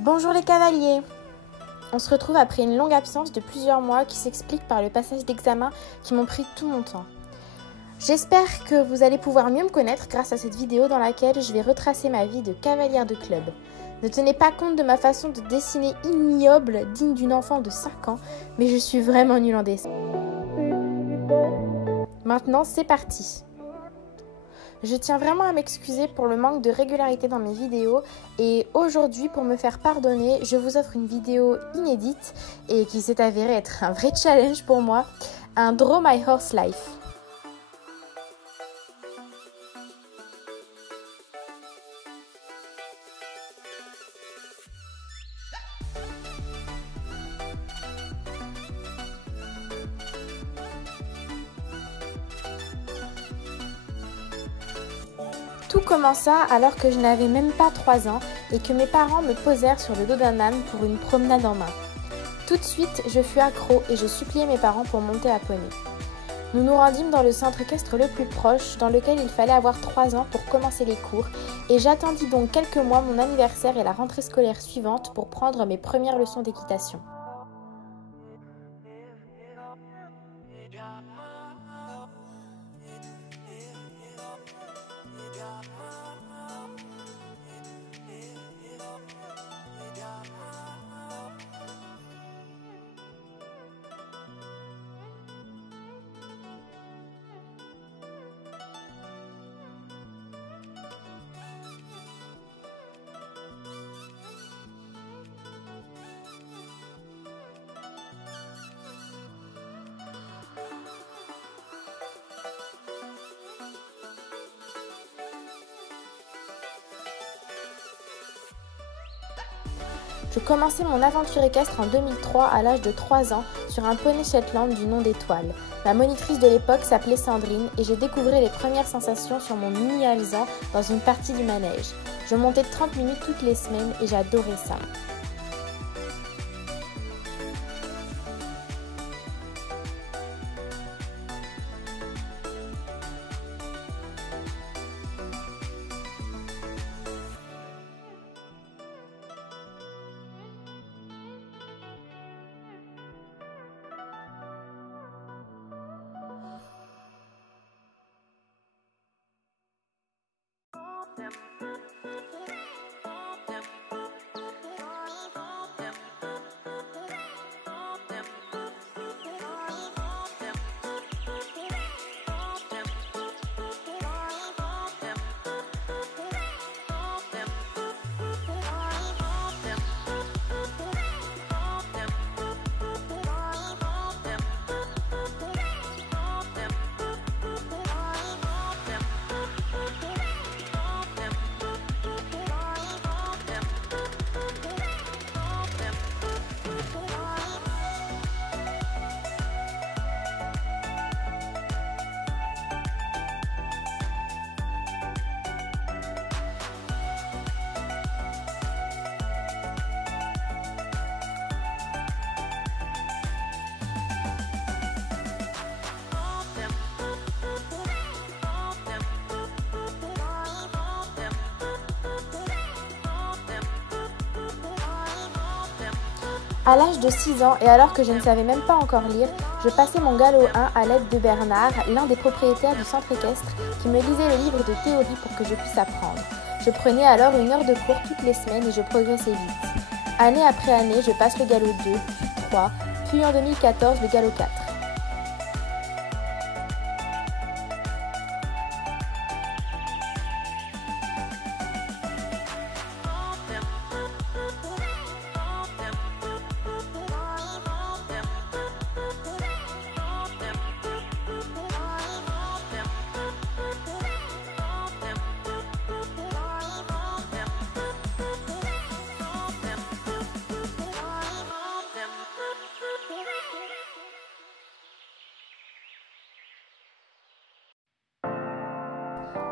Bonjour les cavaliers! On se retrouve après une longue absence de plusieurs mois qui s'explique par le passage d'examens qui m'ont pris tout mon temps. J'espère que vous allez pouvoir mieux me connaître grâce à cette vidéo dans laquelle je vais retracer ma vie de cavalière de club. Ne tenez pas compte de ma façon de dessiner ignoble, digne d'une enfant de 5 ans, mais je suis vraiment nulle en dessin. Maintenant, c'est parti! Je tiens vraiment à m'excuser pour le manque de régularité dans mes vidéos et aujourd'hui, pour me faire pardonner, je vous offre une vidéo inédite et qui s'est avérée être un vrai challenge pour moi, un Draw My Horse Life. Tout commença alors que je n'avais même pas 3 ans et que mes parents me posèrent sur le dos d'un âne pour une promenade en main. Tout de suite, je fus accro et je suppliai mes parents pour monter à poney. Nous nous rendîmes dans le centre équestre le plus proche, dans lequel il fallait avoir 3 ans pour commencer les cours, et j'attendis donc quelques mois mon anniversaire et la rentrée scolaire suivante pour prendre mes premières leçons d'équitation. Je commençais mon aventure équestre en 2003 à l'âge de 3 ans sur un poney Shetland du nom d'Étoile. Ma monitrice de l'époque s'appelait Sandrine et je découvrais les premières sensations sur mon mini alezan dans une partie du manège. Je montais 30 minutes toutes les semaines et j'adorais ça. À l'âge de 6 ans, et alors que je ne savais même pas encore lire, je passais mon galop 1 à l'aide de Bernard, l'un des propriétaires du centre équestre, qui me lisait le livre de théorie pour que je puisse apprendre. Je prenais alors 1 heure de cours toutes les semaines et je progressais vite. Année après année, je passe le galop 2, puis 3, puis en 2014 le galop 4.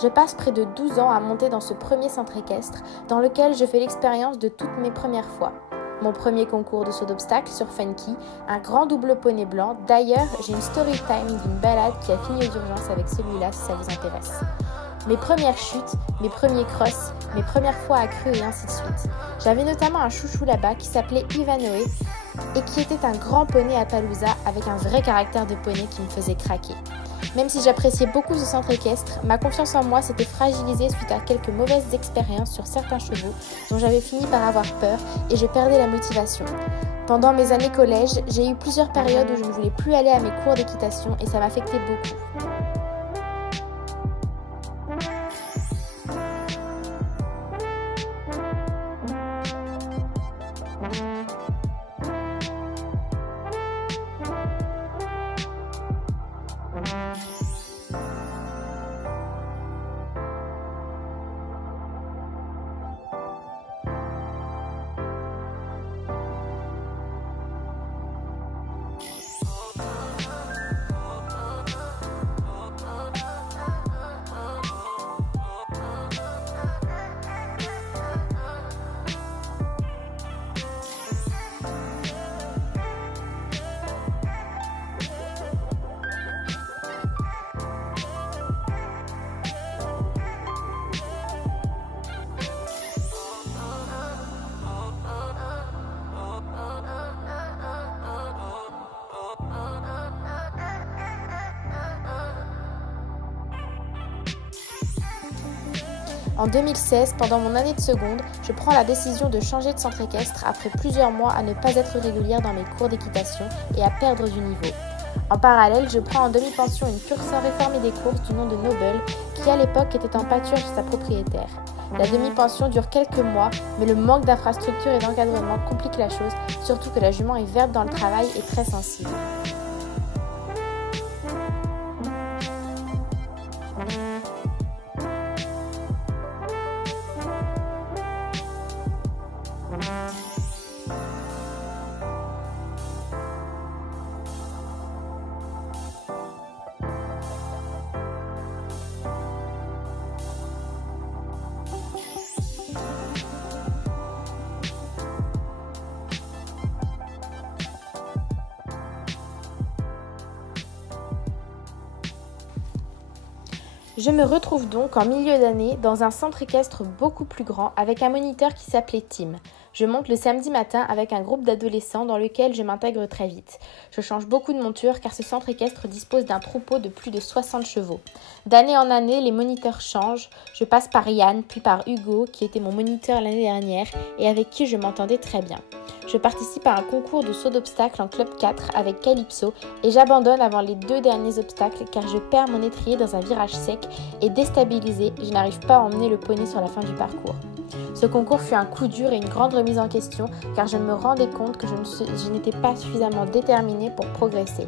Je passe près de 12 ans à monter dans ce premier centre équestre, dans lequel je fais l'expérience de toutes mes premières fois. Mon premier concours de saut d'obstacle sur Funky, un grand double poney blanc. D'ailleurs, j'ai une story time d'une balade qui a fini aux urgences avec celui-là si ça vous intéresse. Mes premières chutes, mes premiers crosses, mes premières fois accrues et ainsi de suite. J'avais notamment un chouchou là-bas qui s'appelait Ivanoé et qui était un grand poney Appaloosa avec un vrai caractère de poney qui me faisait craquer. Même si j'appréciais beaucoup ce centre équestre, ma confiance en moi s'était fragilisée suite à quelques mauvaises expériences sur certains chevaux dont j'avais fini par avoir peur et je perdais la motivation. Pendant mes années collège, j'ai eu plusieurs périodes où je ne voulais plus aller à mes cours d'équitation et ça m'affectait beaucoup. En 2016, pendant mon année de seconde, je prends la décision de changer de centre équestre après plusieurs mois à ne pas être régulière dans mes cours d'équitation et à perdre du niveau. En parallèle, je prends en demi-pension une curseur réformée des courses du nom de Noble, qui à l'époque était en pâture chez sa propriétaire. La demi-pension dure quelques mois, mais le manque d'infrastructures et d'encadrement complique la chose, surtout que la jument est verte dans le travail et très sensible. Je me retrouve donc en milieu d'année dans un centre équestre beaucoup plus grand avec un moniteur qui s'appelait Tim. Je monte le samedi matin avec un groupe d'adolescents dans lequel je m'intègre très vite. Je change beaucoup de monture car ce centre équestre dispose d'un troupeau de plus de 60 chevaux. D'année en année, les moniteurs changent. Je passe par Yann, puis par Hugo qui était mon moniteur l'année dernière et avec qui je m'entendais très bien. Je participe à un concours de saut d'obstacles en club 4 avec Calypso et j'abandonne avant les 2 derniers obstacles car je perds mon étrier dans un virage sec et déstabilisé, je n'arrive pas à emmener le poney sur la fin du parcours. Ce concours fut un coup dur et une grande remise en question car je me rendais compte que je n'étais pas suffisamment déterminée pour progresser.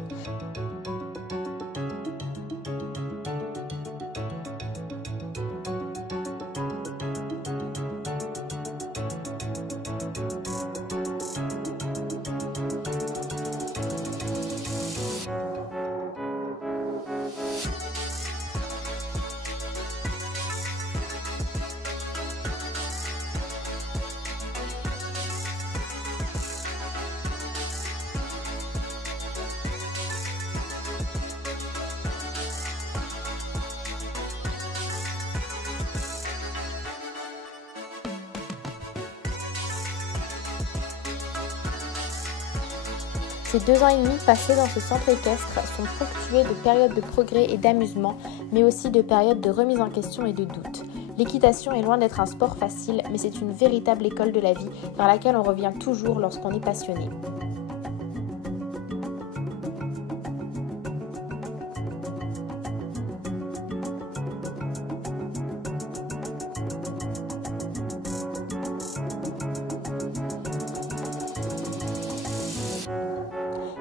Ces 2 ans et demi passés dans ce centre équestre sont ponctués de périodes de progrès et d'amusement, mais aussi de périodes de remise en question et de doute. L'équitation est loin d'être un sport facile, mais c'est une véritable école de la vie vers laquelle on revient toujours lorsqu'on est passionné.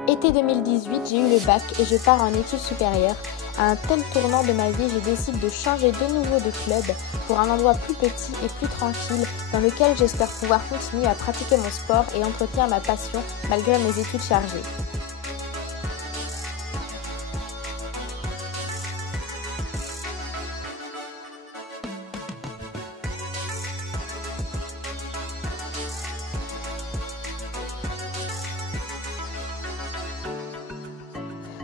Été 2018, j'ai eu le bac et je pars en études supérieures. À un tel tournant de ma vie, je décide de changer de nouveau de club pour un endroit plus petit et plus tranquille dans lequel j'espère pouvoir continuer à pratiquer mon sport et entretenir ma passion malgré mes études chargées.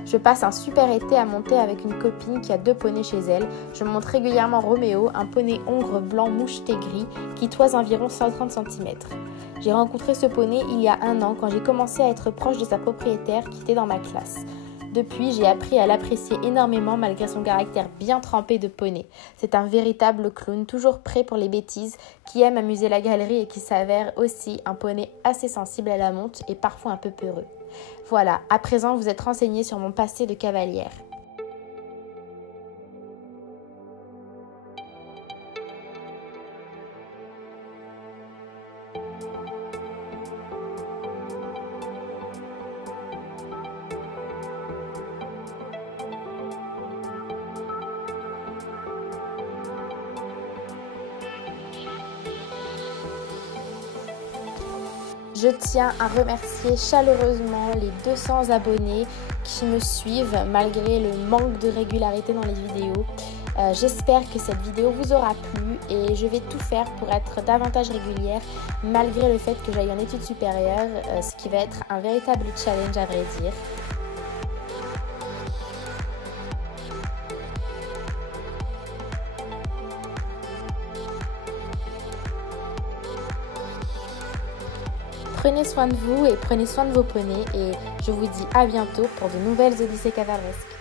Je passe un super été à monter avec une copine qui a 2 poneys chez elle. Je monte régulièrement Roméo, un poney hongre blanc moucheté gris qui toise environ 130 cm. J'ai rencontré ce poney il y a 1 an quand j'ai commencé à être proche de sa propriétaire qui était dans ma classe. Depuis, j'ai appris à l'apprécier énormément malgré son caractère bien trempé de poney. C'est un véritable clown, toujours prêt pour les bêtises, qui aime amuser la galerie et qui s'avère aussi un poney assez sensible à la monte et parfois un peu peureux. Voilà, à présent vous êtes renseigné sur mon passé de cavalière. Je tiens à remercier chaleureusement les 200 abonnés qui me suivent malgré le manque de régularité dans les vidéos. J'espère que cette vidéo vous aura plu et je vais tout faire pour être davantage régulière malgré le fait que j'aille en études supérieures, ce qui va être un véritable challenge à vrai dire. Prenez soin de vous et prenez soin de vos poneys et je vous dis à bientôt pour de nouvelles Odyssées cavaleresques.